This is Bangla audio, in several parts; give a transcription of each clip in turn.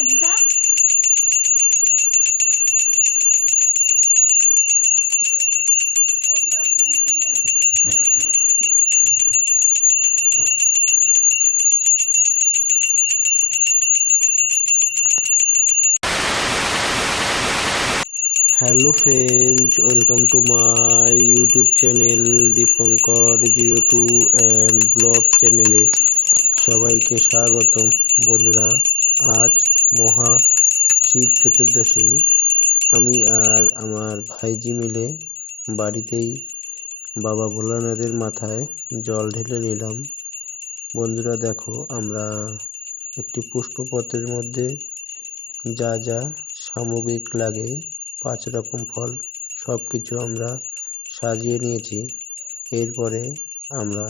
না দিদা hello friends welcome to my YouTube channel Dipankar zero two and vlog চ্যানেলে সবাইকে স্বাগতম। বন্ধুরা, আজ মহা শিব চতুর্দশী। আমি আর আমার ভাইজি মিলে বাড়িতেই বাবা ভোলানাথের মাথায় জল ঢেলে নিলাম। বন্ধুরা দেখো, আমরা একটি পুষ্পপত্রের মধ্যে যা যা সামগ্রিক লাগে, পাঁচ রকম ফল সব কিছু আমরা সাজিয়ে নিয়েছি। এরপরে আমরা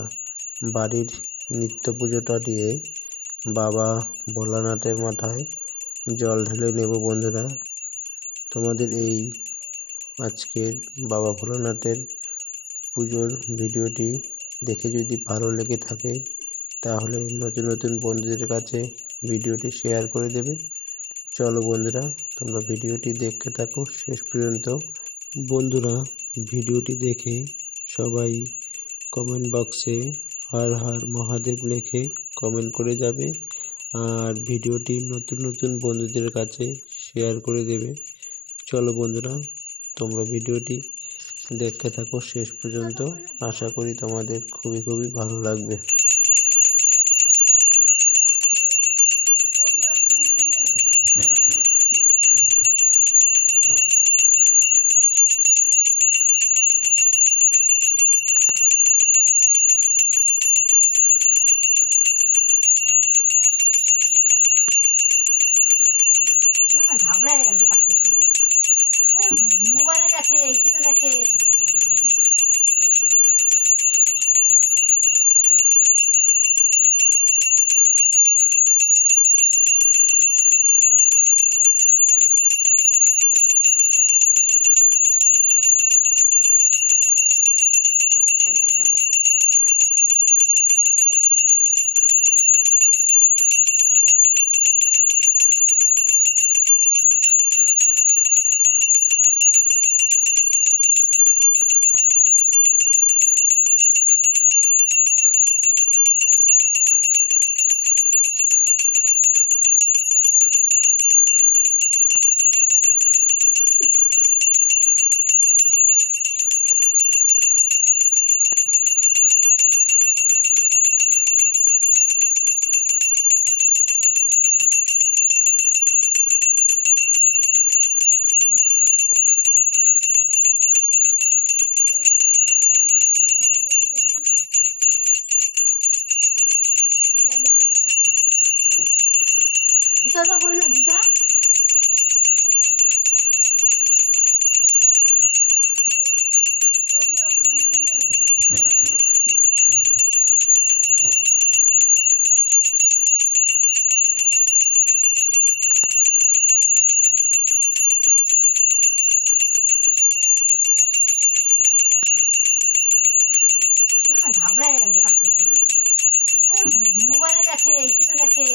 বাড়ির নিত্য পুজোটা দিয়ে বাবা ভোলানাথের মাথায় জল ঢেলে নেব বন্ধুরা। তোমাদের এই আজকের বাবা ভোলানাথের পুজোর ভিডিওটি দেখে যদি ভালো লেগে থাকে, তাহলে নতুন নতুন বন্ধুদের কাছে ভিডিওটি শেয়ার করে দেবে। চলো বন্ধুরা, তোমরা ভিডিওটি দেখতে থাকো শেষ পর্যন্ত। বন্ধুরা, ভিডিওটি দেখে সবাই কমেন্ট বক্সে হর হর মহাদেব লেখে কমেন্ট করে যাবে। আর ভিডিওটি নতুন নতুন বন্ধুদের কাছে শেয়ার করে দেবে। চলো বন্ধুরা, তোমরা ভিডিওটি দেখতে থাকো শেষ পর্যন্ত। আশা করি তোমাদের খুবই খুবই ভালো লাগবে। না ঘাবড়ায় গেছে কাকু মোবাইলে দেখে এইসাথে দেখে 리자다 걸라 리자? 그러면 다 그래야 된다 그랬더니 মোবাইলে দেখে এইসাথে দেখে।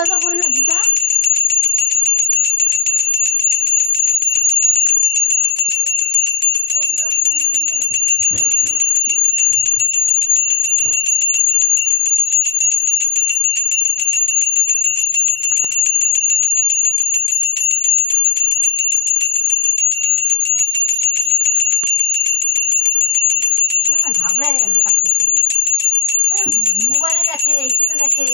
찾아 골라주자. ঝগড়ায় রাখতে মোবাইলে রাখে এসে রাখে